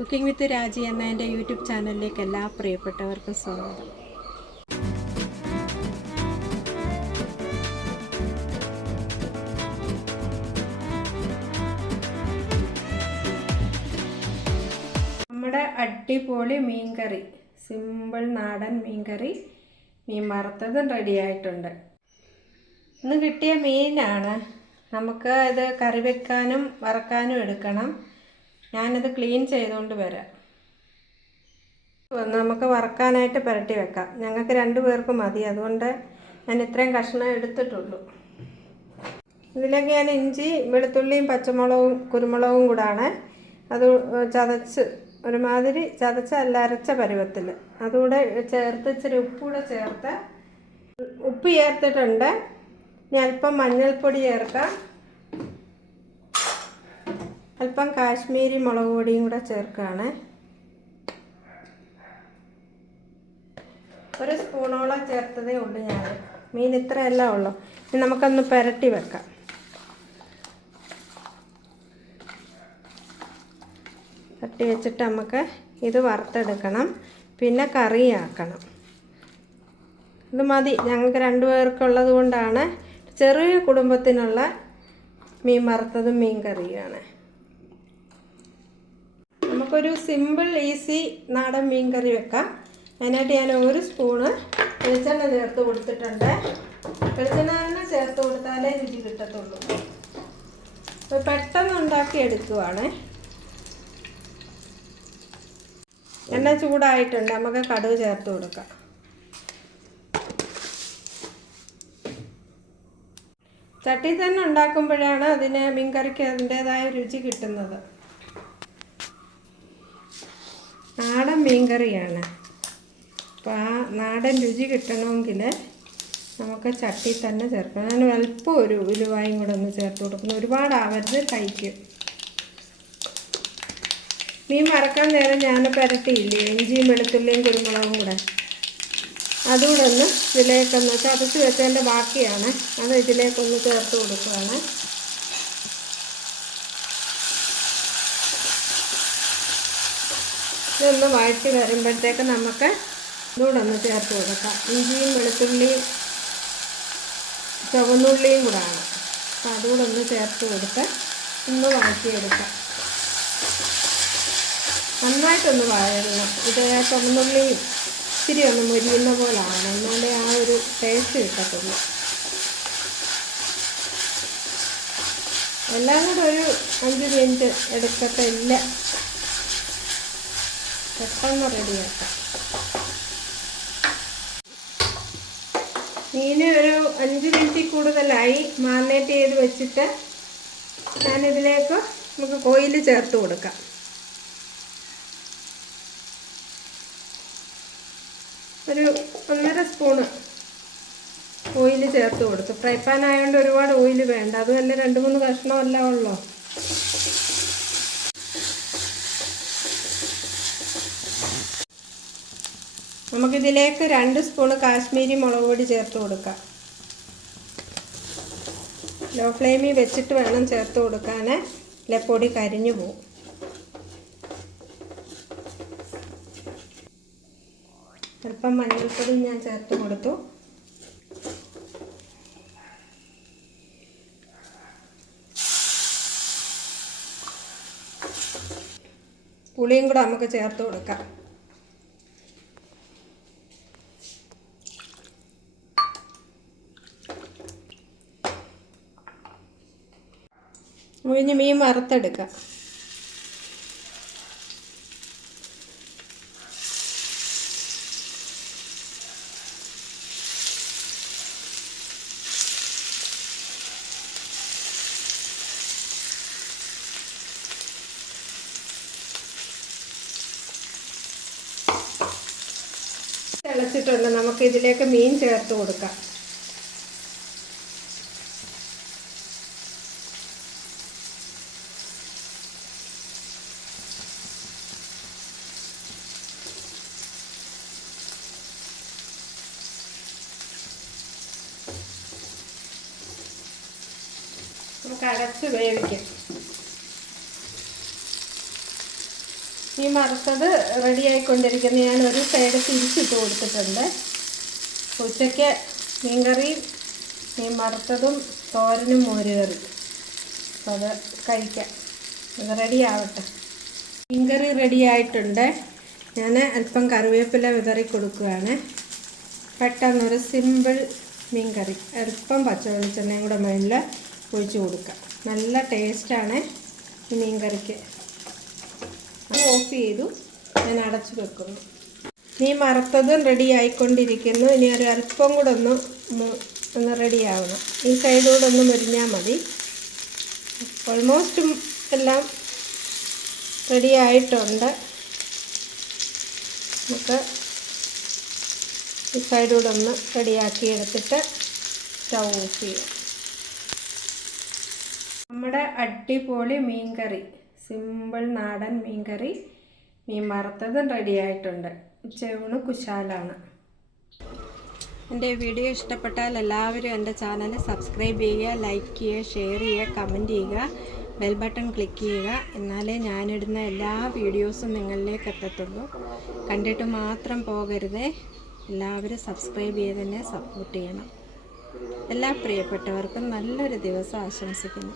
Cooking വിത്ത് രാജി എന്ന എന്റെ യൂട്യൂബ് ചാനലിലേക്ക് എല്ലാ പ്രിയപ്പെട്ടവർക്കും സ്വാഗതം. നമ്മുടെ അടിപൊളി മീൻകറി സിമ്പിൾ നാടൻ മീൻകറി മീൻ വറുത്തതും റെഡിയായിട്ടുണ്ട് ഇന്ന് കിട്ടിയ മീനാണ്. നമുക്ക് ഇത് കറി വെക്കാനും വറക്കാനും എടുക്കണം. ഞാനത് ക്ലീൻ ചെയ്തുകൊണ്ട് വരാം. നമുക്ക് വറക്കാനായിട്ട് പുരട്ടി വെക്കാം. ഞങ്ങൾക്ക് രണ്ടു പേർക്ക് മതി. അതുകൊണ്ട് ഞാൻ ഇത്രയും കഷ്ണം എടുത്തിട്ടുള്ളൂ. ഇതിലേക്ക് ഞാൻ ഇഞ്ചി വെളുത്തുള്ളിയും പച്ചമുളകും കുരുമുളകും കൂടാണ്. അത് ചതച്ച് ഒരുമാതിരി ചതച്ച് അല്ല അരച്ച പരുവത്തിൽ അതുകൂടെ ചേർത്ത് ഇച്ചിരി ഉപ്പൂടെ ചേർത്ത് ഉപ്പ് ചേർത്തിട്ടുണ്ട്. ഇനി അല്പം മഞ്ഞൾപ്പൊടി ചേർക്കാം. അല്പം കാശ്മീരി മുളക് പൊടിയും കൂടെ ചേർക്കുകയാണ് ഒരു സ്പൂണോളം ചേർത്തതേ ഉള്ളൂ ഞാൻ. മീൻ ഇത്രയല്ല ഉള്ളൂ. ഇനി നമുക്കൊന്ന് പുരട്ടി വെക്കാം. പുരട്ടി വെച്ചിട്ട് നമുക്ക് ഇത് വറുത്തെടുക്കണം. പിന്നെ കറിയാക്കണം. ഇത് മതി. ഞങ്ങൾക്ക് രണ്ടു പേർക്കുള്ളത് കൊണ്ടാണ്. ചെറിയ കുടുംബത്തിനുള്ള മീൻ വറുത്തതും മീൻ കറിയുമാണ്. നമുക്കൊരു സിമ്പിൾ ഈസി നാടൻ മീൻ കറി വെക്കാം. അതിനായിട്ട് ഞാൻ ഒരു സ്പൂണ് വെളിച്ചെണ്ണ ചേർത്ത് കൊടുത്തിട്ടുണ്ട്. വെളിച്ചെണ്ണ തന്നെ ചേർത്ത് കൊടുത്താലേ രുചി കിട്ടത്തുള്ളൂ. അപ്പോൾ പെട്ടെന്ന് ഉണ്ടാക്കി എടുക്കുവാണ് എണ്ണ ചൂടായിട്ടുണ്ട്. നമുക്ക് കടുക് ചേർത്ത് കൊടുക്കാം. ചട്ടി തന്നെ ഉണ്ടാക്കുമ്പോഴാണ് അതിന് മീൻകറിക്ക് അതിന്റേതായ രുചി കിട്ടുന്നത്. മീൻകറിയാണ്. അപ്പോൾ ആ നാടൻ രുചി കിട്ടണമെങ്കിൽ നമുക്ക് ചട്ടി തന്നെ ചേർക്കണം. ഞാൻ അല്പം ഒരു ഉലുവായും കൂടെ ഒന്ന് ചേർത്ത് കൊടുക്കുന്നു. ഒരുപാട് ആവരുത് കഴിക്കും മീൻ വറക്കാൻ നേരം ഞാൻ പുരട്ടിയില്ലേ ഇഞ്ചിയും വെളുത്തുള്ളിയും കുരുമുളകും കൂടെ. അതുകൂടെ ഒന്ന് ഇതിലേക്കൊന്ന് ചതച്ച് വെച്ചതിന്റെ ബാക്കിയാണ്. അത് ഇതിലേക്കൊന്ന് ചേർത്ത് കൊടുക്കുകയാണ്. ഇതൊന്ന് വഴറ്റി വരുമ്പോഴത്തേക്ക് നമുക്ക് ഇതുകൂടെ ഒന്ന് ചേർത്ത് കൊടുക്കാം. ഇഞ്ചിയും വെളുത്തുള്ളിയും ചുവന്നുള്ളിയും കൂടാണ്. അപ്പോൾ അതുകൂടെ ഒന്ന് ചേർത്ത് കൊടുത്ത് ഒന്ന് വഴറ്റിയെടുക്കാം. നന്നായിട്ടൊന്ന് വഴരണം ഇത് ചുവന്നുള്ളിയും ഇച്ചിരി ഒന്ന് മുരിയുന്ന പോലാണ്. എന്നാലേ ആ ഒരു ടേസ്റ്റ് കിട്ടത്തുള്ളൂ. എല്ലാം കൂടെ ഒരു അഞ്ച് മിനിറ്റ് എടുക്കത്തില്ല. പെട്ടെന്ന് റെഡിയാക്കാം മീൻ ഒരു അഞ്ച് മിനിറ്റ് കൂടുതലായി മാറിനേറ്റ് ചെയ്ത് വെച്ചിട്ട് ഞാനിതിലേക്ക് നമുക്ക് കോയിൽ ചേർത്ത് കൊടുക്കാം. ഒരു ഒന്നര സ്പൂണ് ഓയിൽ ചേർത്ത് കൊടുത്തു. ഫ്രൈ പാൻ ആയതുകൊണ്ട് ഒരുപാട് ഓയിൽ വേണ്ട. അതുമല്ല രണ്ട് മൂന്ന് കഷ്ണമല്ല ഉള്ളോ. നമുക്കിതിലേക്ക് രണ്ട് സ്പൂൺ കാശ്മീരി മുളക് പൊടി ചേർത്ത് കൊടുക്കാം. ലോ ഫ്ലെയിമിൽ വെച്ചിട്ട് വേണം ചേർത്ത് കൊടുക്കാൻ ഇല്ല പൊടി കരിഞ്ഞു പോവും. അല്പം മഞ്ഞൾപ്പൊടി ഞാൻ ചേർത്ത് കൊടുത്തു. പുളിയും കൂടെ നമുക്ക് ചേർത്ത് കൊടുക്കാം. മുഴിഞ്ഞ് മീൻ വറുത്തെടുക്കാം. തിളച്ചിട്ടുണ്ട്. നമുക്ക് ഇതിലേക്ക് മീൻ ചേർത്ത് കൊടുക്കാം. നമുക്ക് വേവിക്കാം. ഈ മറുത്തത് റെഡി ആയിക്കൊണ്ടിരിക്കുന്ന ഞാൻ ഒരു സൈഡ് തിരിച്ചിട്ട് കൊടുത്തിട്ടുണ്ട്. ഉച്ചയ്ക്ക് മീൻകറി മീൻ വറുത്തതും തോരനും മോരുകറി. അപ്പോൾ അത് കഴിക്കാം. അത് റെഡി ആവട്ടെ. മീൻകറി റെഡി ആയിട്ടുണ്ട്. ഞാൻ അല്പം കറിവേപ്പില വിതറി കൊടുക്കുകയാണ് പെട്ടെന്നൊരു സിമ്പിൾ മീൻകറി. അല്പം പച്ച വെളിച്ചെണ്ണയും കൂടെ മേളിൽ ഒഴിച്ച് കൊടുക്കുക. നല്ല ടേസ്റ്റാണ് ഈ മീൻ കറിക്ക് അത് ഓഫ് ചെയ്തു. ഞാൻ അടച്ചു വെക്കുന്നു. മീൻ വറുത്തതും റെഡി ആയിക്കൊണ്ടിരിക്കുന്നു. ഇനി ഒരു അല്പം കൂടെ ഒന്ന് ഒന്ന് റെഡിയാവണം ഈ സൈഡൂടെ ഒന്ന് മുരിഞ്ഞാൽ മതി. ഓൾമോസ്റ്റ് എല്ലാം റെഡി ആയിട്ടുണ്ട്. നമുക്ക് ഈ സൈഡൂടെ ഒന്ന് റെഡിയാക്കി എടുത്തിട്ട് സ്റ്റൗ ഓഫ് ചെയ്യാം. നമ്മുടെ അടിപൊളി മീൻകറി. സിമ്പിൾ നാടൻ മീൻകറി. മീൻ വറുത്തതും റെഡി ആയിട്ടുണ്ട്. ഉച്ചയൂണ് കുശാലാണ്. എന്റെ വീഡിയോ ഇഷ്ടപ്പെട്ടാൽ എല്ലാവരും എന്റെ ചാനൽ സബ്സ്ക്രൈബ് ചെയ്യുക ലൈക്ക് ചെയ്യുക ഷെയർ ചെയ്യുക കമന്റ് ചെയ്യുക ബെൽ ബട്ടൺ ക്ലിക്ക് ചെയ്യുക. എന്നാലേ ഞാനിടുന്ന എല്ലാ വീഡിയോസും നിങ്ങളിലേക്ക് എത്തത്തുള്ളൂ. കണ്ടിട്ട് മാത്രം പോകരുതേ. എല്ലാവരും സബ്സ്ക്രൈബ് ചെയ്ത് തന്നെ സപ്പോർട്ട് ചെയ്യണം. എല്ലാ പ്രിയപ്പെട്ടവർക്കും നല്ലൊരു ദിവസം ആശംസിക്കുന്നു.